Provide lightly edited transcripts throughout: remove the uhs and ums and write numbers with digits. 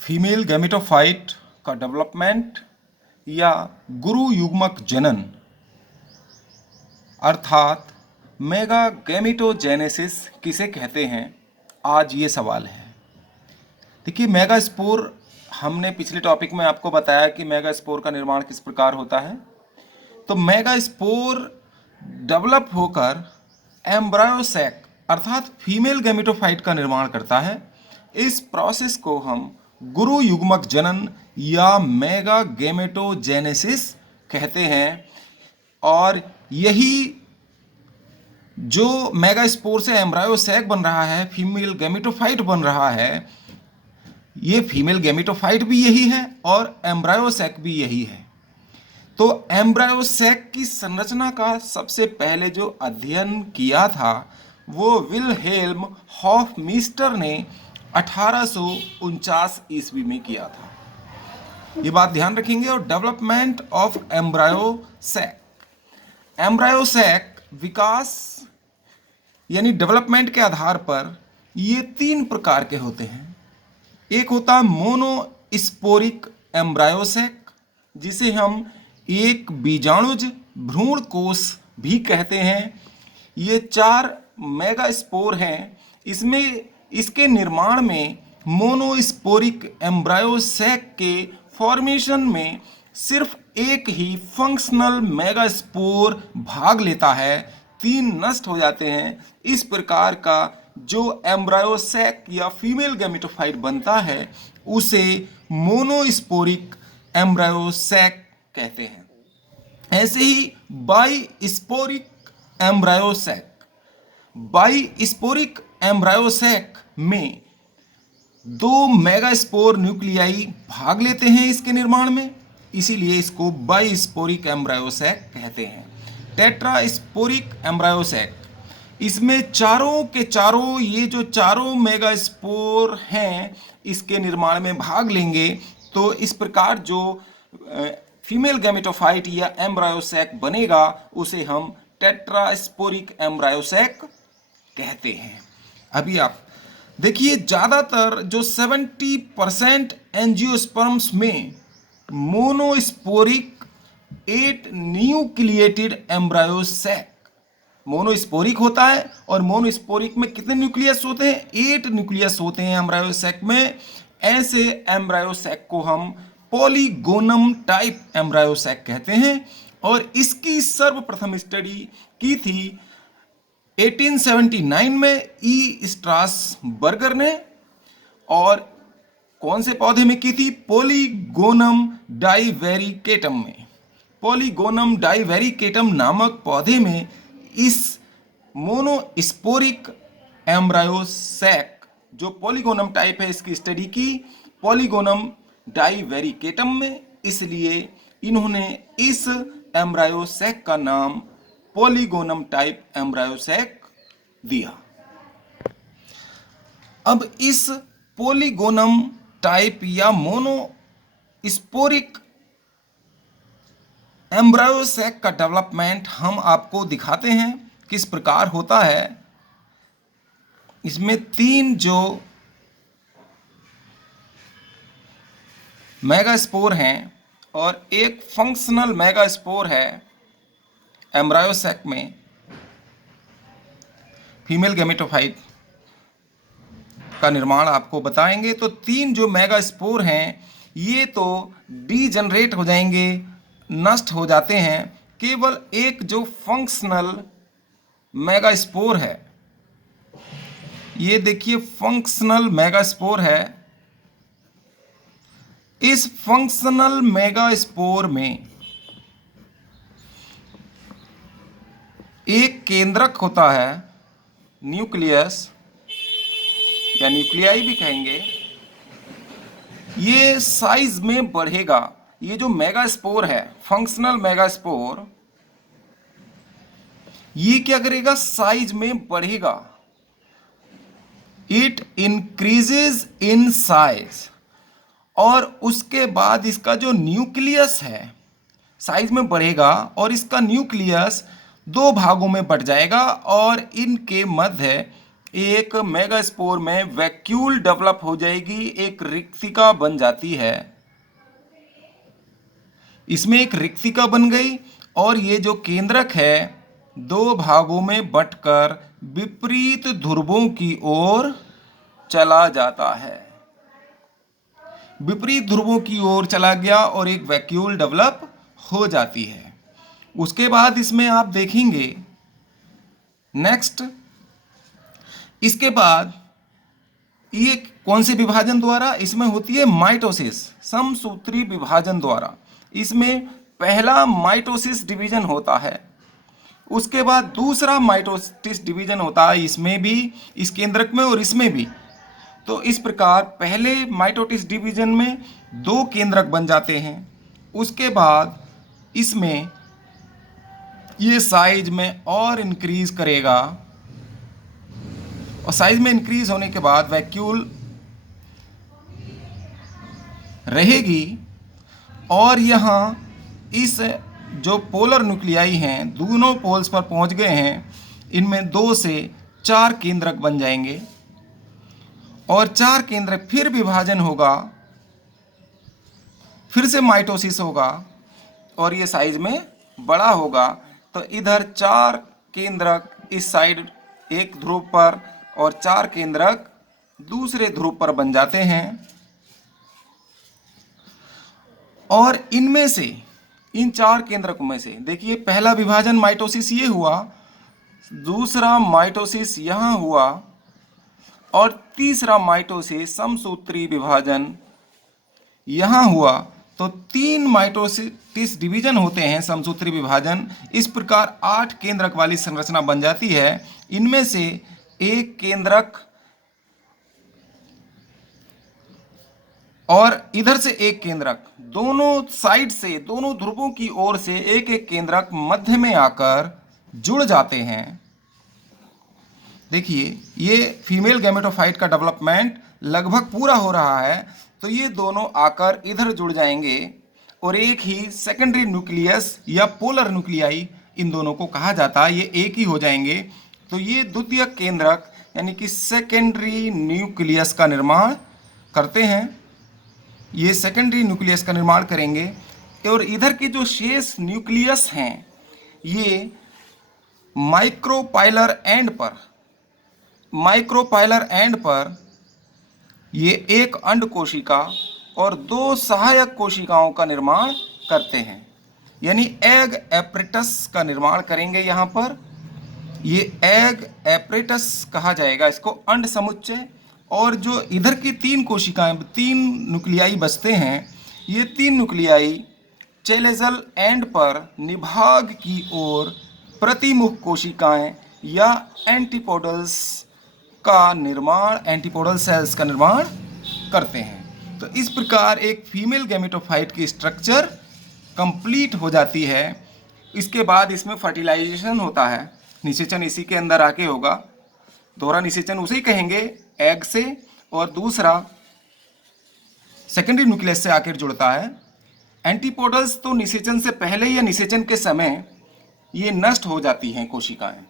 Female gametophyte का development या गुरु युग्मक जनन अर्थात मेगा गैमेटोजेनेसिस किसे कहते हैं, आज ये सवाल है। देखिए, मेगास्पोर हमने पिछले टॉपिक में आपको बताया कि मेगास्पोर का निर्माण किस प्रकार होता है। तो मेगास्पोर डेवलप होकर एम्ब्रायोसैक अर्थात फीमेल गैमेटोफाइट का निर्माण करता है। इस प्रोसेस को हम गुरु युग्मक जनन या मेगा गैमेटोजेनेसिस कहते हैं। और यही जो मेगास्पोर से एम्ब्रायोसैक बन रहा है, फीमेल गैमेटोफाइट बन रहा है, ये फीमेल गैमेटोफाइट भी यही है और एम्ब्रायोसैक भी यही है। तो एम्ब्रायोसैक की संरचना का सबसे पहले जो अध्ययन किया था वो विलहेल्म हॉफमीस्टर ने 1849 ईस्वी में किया था। ये बात ध्यान रखेंगे। और डेवलपमेंट ऑफ एम्ब्रायोसैक, एम्ब्रायोसैक विकास यानी डेवलपमेंट के आधार पर ये 3 प्रकार के होते हैं। एक होता है मोनोस्पोरिक एम्ब्रायोसैक, जिसे हम एक बीजाणुज भ्रूण कोष भी कहते हैं। ये 4 मेगास्पोर हैं। इसमें इसके निर्माण में मोनोस्पोरिक एम्ब्रायोसैक के फॉर्मेशन में सिर्फ एक ही फंक्शनल मेगास्पोर भाग लेता है, 3 नष्ट हो जाते हैं। इस प्रकार का जो एम्ब्रायोसैक या फीमेल गैमेटोफाइट बनता है उसे मोनोस्पोरिक एम्ब्रायोसैक कहते हैं। ऐसे ही बाइस्पोरिक एम्ब्रायोसैक, बाइस्पोरिक एम्ब्रायोसैक में 2 मेगास्पोर न्यूक्लियाई भाग लेते हैं इसके निर्माण में, इसीलिए इसको बाइस्पोरिक एम्ब्रायोसैक कहते हैं। टेट्रास्पोरिक एम्ब्रायोसैक, इसमें चारों के चारों ये जो चारों मेगास्पोर हैं इसके निर्माण में भाग लेंगे। तो इस प्रकार जो फीमेल गैमेटोफाइट या एम्ब्रायोसैक बनेगा उसे हम टेट्रास्पोरिक एम्ब्रायोसैक कहते हैं। अभी आप देखिए, ज़्यादातर जो 70% एंजियोस्पर्म्स में मोनोस्पोरिक 8 न्यूक्लिएटेड एम्ब्रायोसैक, मोनोस्पोरिक होता है। और मोनोस्पोरिक में कितने न्यूक्लियस होते हैं? 8 न्यूक्लियस होते हैं एम्ब्रायोसैक में। ऐसे एम्ब्रायोसैक को हम पॉलीगोनम टाइप एम्ब्रायोसैक कहते हैं। और इसकी सर्वप्रथम स्टडी की थी 1879 में ई स्ट्रासबर्गर ने। और कौन से पौधे में की थी? पॉलीगोनम डाइवेरिकेटम में। पॉलीगोनम डाइवेरिकेटम नामक पौधे में इस मोनोस्पोरिक एम्ब्रायोसैक जो पॉलीगोनम टाइप है इसकी स्टडी की पॉलीगोनम डाइवेरिकेटम में। इसलिए इन्होंने इस एम्ब्रायोसैक का नाम पॉलीगोनम टाइप एम्ब्रायोसैक दिया। अब इस पॉलीगोनम टाइप या मोनोस्पोरिक एम्ब्रायोसैक का डेवलपमेंट हम आपको दिखाते हैं किस प्रकार होता है। इसमें 3 जो मेगास्पोर हैं और एक फंक्शनल मेगास्पोर है एम्ब्रायोसैक में, फीमेल गैमेटोफाइट का निर्माण आपको बताएंगे। तो 3 जो मेगास्पोर हैं ये तो डीजनरेट हो जाएंगे, नष्ट हो जाते हैं। केवल एक जो फंक्शनल मेगास्पोर है, ये देखिए फंक्शनल मेगास्पोर है। इस फंक्शनल मेगास्पोर में एक केंद्रक होता है, न्यूक्लियस या न्यूक्लियाई भी कहेंगे। ये साइज में बढ़ेगा। ये जो मेगास्पोर है, फंक्शनल मेगास्पोर, ये क्या करेगा? साइज में बढ़ेगा। It increases in size. और उसके बाद इसका जो न्यूक्लियस है साइज में बढ़ेगा और इसका न्यूक्लियस 2 भागों में बट जाएगा और इनके मध्य एक मेगास्पोर में वैक्यूल डेवलप हो जाएगी, एक रिक्तिका बन जाती है। इसमें एक रिक्तिका बन गई और ये जो केंद्रक है दो भागों में बंटकर विपरीत ध्रुवों की ओर चला जाता है। विपरीत ध्रुवों की ओर चला गया और एक वैक्यूल डेवलप हो जाती है। उसके बाद इसमें आप देखेंगे नेक्स्ट, इसके बाद ये कौन से विभाजन द्वारा, इसमें होती है माइटोसिस, समसूत्री विभाजन द्वारा। इसमें पहला माइटोसिस डिवीजन होता है, उसके बाद दूसरा माइटोसिस डिवीजन होता है, इसमें भी, इस केंद्रक में और इसमें भी। तो इस प्रकार पहले माइटोसिस डिवीजन में दो केंद्रक बन जाते हैं, उसके बाद इसमें ये साइज में और इंक्रीज करेगा और साइज में इंक्रीज होने के बाद वैक्यूल रहेगी और यहाँ इस जो पोलर न्यूक्लियाई हैं दोनों पोल्स पर पहुँच गए हैं, इनमें 2 से 4 केंद्रक बन जाएंगे और 4 केंद्रक फिर विभाजन होगा, फिर से माइटोसिस होगा और ये साइज में बड़ा होगा। तो इधर 4 केंद्रक इस साइड एक ध्रुव पर और 4 केंद्रक दूसरे ध्रुव पर बन जाते हैं और इनमें से, इन 4 केंद्रकों में से देखिए पहला विभाजन माइटोसिस ये हुआ, दूसरा माइटोसिस यहाँ हुआ और तीसरा माइटोसिस समसूत्री विभाजन यहाँ हुआ। तो 3 माइटोसिस डिवीजन होते हैं, समसूत्री विभाजन। इस प्रकार 8 केंद्रक वाली संरचना बन जाती है। इनमें से एक केंद्रक और इधर से एक केंद्रक, दोनों साइड से, दोनों ध्रुवों की ओर से एक एक केंद्रक मध्य में आकर जुड़ जाते हैं। देखिए ये फीमेल गैमेटोफाइट का डेवलपमेंट लगभग पूरा हो रहा है, तो ये दोनों आकर इधर जुड़ जाएंगे और एक ही सेकेंडरी न्यूक्लियस या पोलर न्यूक्लियाई इन दोनों को कहा जाता है, ये एक ही हो जाएंगे। तो ये द्वितीय केंद्रक यानी कि सेकेंडरी न्यूक्लियस का निर्माण करते हैं, ये सेकेंडरी न्यूक्लियस का निर्माण करेंगे और इधर के जो शेष न्यूक्लियस हैं ये माइक्रोपाइलर एंड पर ये एक अंड कोशिका और 2 सहायक कोशिकाओं का निर्माण करते हैं, यानी एग एपरेटस का निर्माण करेंगे। यहाँ पर ये एग एपरेटस कहा जाएगा इसको, अंड समुच्चय। और जो इधर की 3 कोशिकाएं, 3 न्यूक्लियाई बचते हैं, ये 3 न्यूक्लियाई चेलेजल एंड पर निभाग की ओर प्रतिमुख कोशिकाएं या एंटीपोडल्स का निर्माण, एंटीपोडल सेल्स का निर्माण करते हैं। तो इस प्रकार एक फीमेल गैमेटोफाइट की स्ट्रक्चर कंप्लीट हो जाती है। इसके बाद इसमें फर्टिलाइजेशन होता है, निषेचन इसी के अंदर आके होगा। दोहरा निषेचन उसे कहेंगे एग से, और दूसरा सेकेंडरी न्यूक्लियस से आकर जुड़ता है। एंटीपोडल्स तो निषेचन से पहले या निषेचन के समय ये नष्ट हो जाती हैं कोशिकाएं।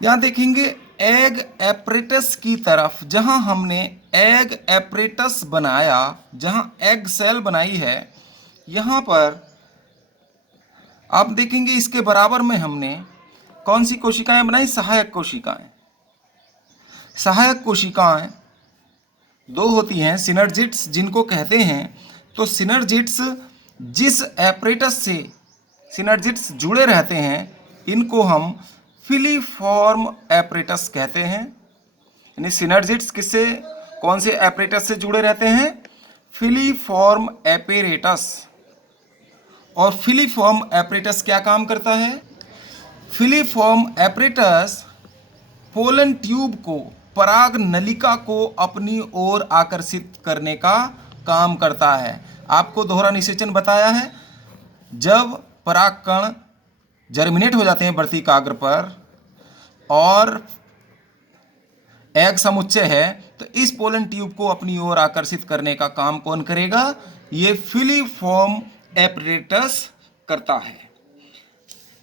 यहाँ देखेंगे एग एपरेटस की तरफ, जहां हमने एग एपरेटस बनाया, जहां एग सेल बनाई है, यहाँ पर आप देखेंगे इसके बराबर में हमने कौन सी कोशिकाएं बनाई, सहायक कोशिकाएं। सहायक कोशिकाएं 2 होती हैं, सिनर्जिड्स जिनको कहते हैं। तो सिनर्जिड्स जिस एपरेटस से सिनर्जिड्स जुड़े रहते हैं इनको हम फिलीफॉर्म एपरेटस कहते हैं। यानी सिनर्जिड्स किससे, कौन से एपरेटस से जुड़े रहते हैं, फिलीफॉर्म एपरेटस। और फिलीफॉर्म एपरेटस क्या काम करता है, फिलीफॉर्म एपरेटस पोलन ट्यूब को, पराग नलिका को अपनी ओर आकर्षित करने का काम करता है। आपको दोहरा निषेचन बताया है, जब परागकण जर्मिनेट हो जाते हैं वर्तिकाग्र पर और एग समुच्चय है, तो इस पोलन ट्यूब को अपनी ओर आकर्षित करने का काम कौन करेगा, ये फिलीफॉर्म एपरेटस करता है।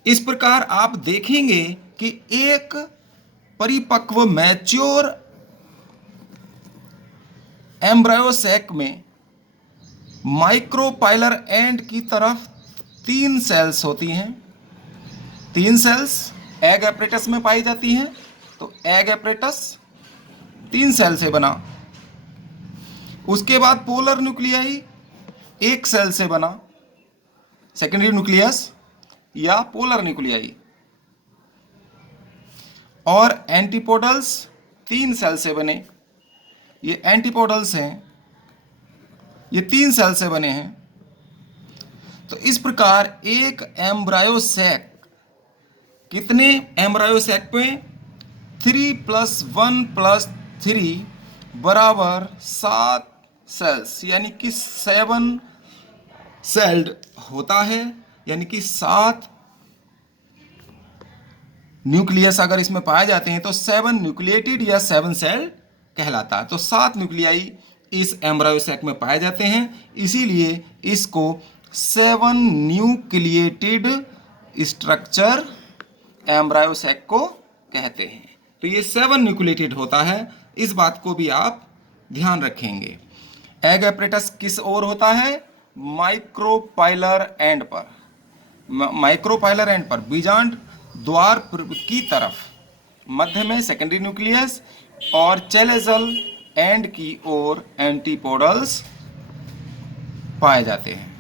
इस प्रकार आप देखेंगे कि एक परिपक्व मैच्योर एम्ब्रायो सैक में माइक्रोपाइलर एंड की तरफ 3 सेल्स होती हैं। 3 सेल्स एग एपरेटस में पाई जाती हैं। तो एग एपरेटस 3 सेल से बना। उसके बाद पोलर न्यूक्लियाई 1 सेल से बना, सेकेंडरी न्यूक्लियस या पोलर न्यूक्लियाई। और एंटीपोडल्स 3 सेल से बने। ये एंटीपोडल्स हैं, ये 3 सेल से बने हैं। तो इस प्रकार एक एम्ब्रायो सैक, कितने एम्ब्रायो सैक में 3 + 1 + 3 बराबर 7 सेल्स, यानी कि 7 सेल्ड होता है। यानी कि 7 न्यूक्लियस अगर इसमें पाए जाते हैं तो 7 न्यूक्लिएटेड या 7 सेल कहलाता है। तो 7 न्यूक्लियाई इस एम्ब्रायो सैक में पाए जाते हैं, इसीलिए इसको 7 न्यूक्लिएटेड स्ट्रक्चर एम्ब्रायो सैक को कहते हैं। तो ये 7 न्यूक्लिएटेड होता है, इस बात को भी आप ध्यान रखेंगे। एग एपरेटस किस ओर होता है? माइक्रोपाइलर एंड पर, माइक्रोपाइलर एंड पर, बीजांड द्वार की तरफ, मध्य में सेकेंडरी न्यूक्लियस और चेलेजल एंड की ओर एंटीपोडल्स पाए जाते हैं।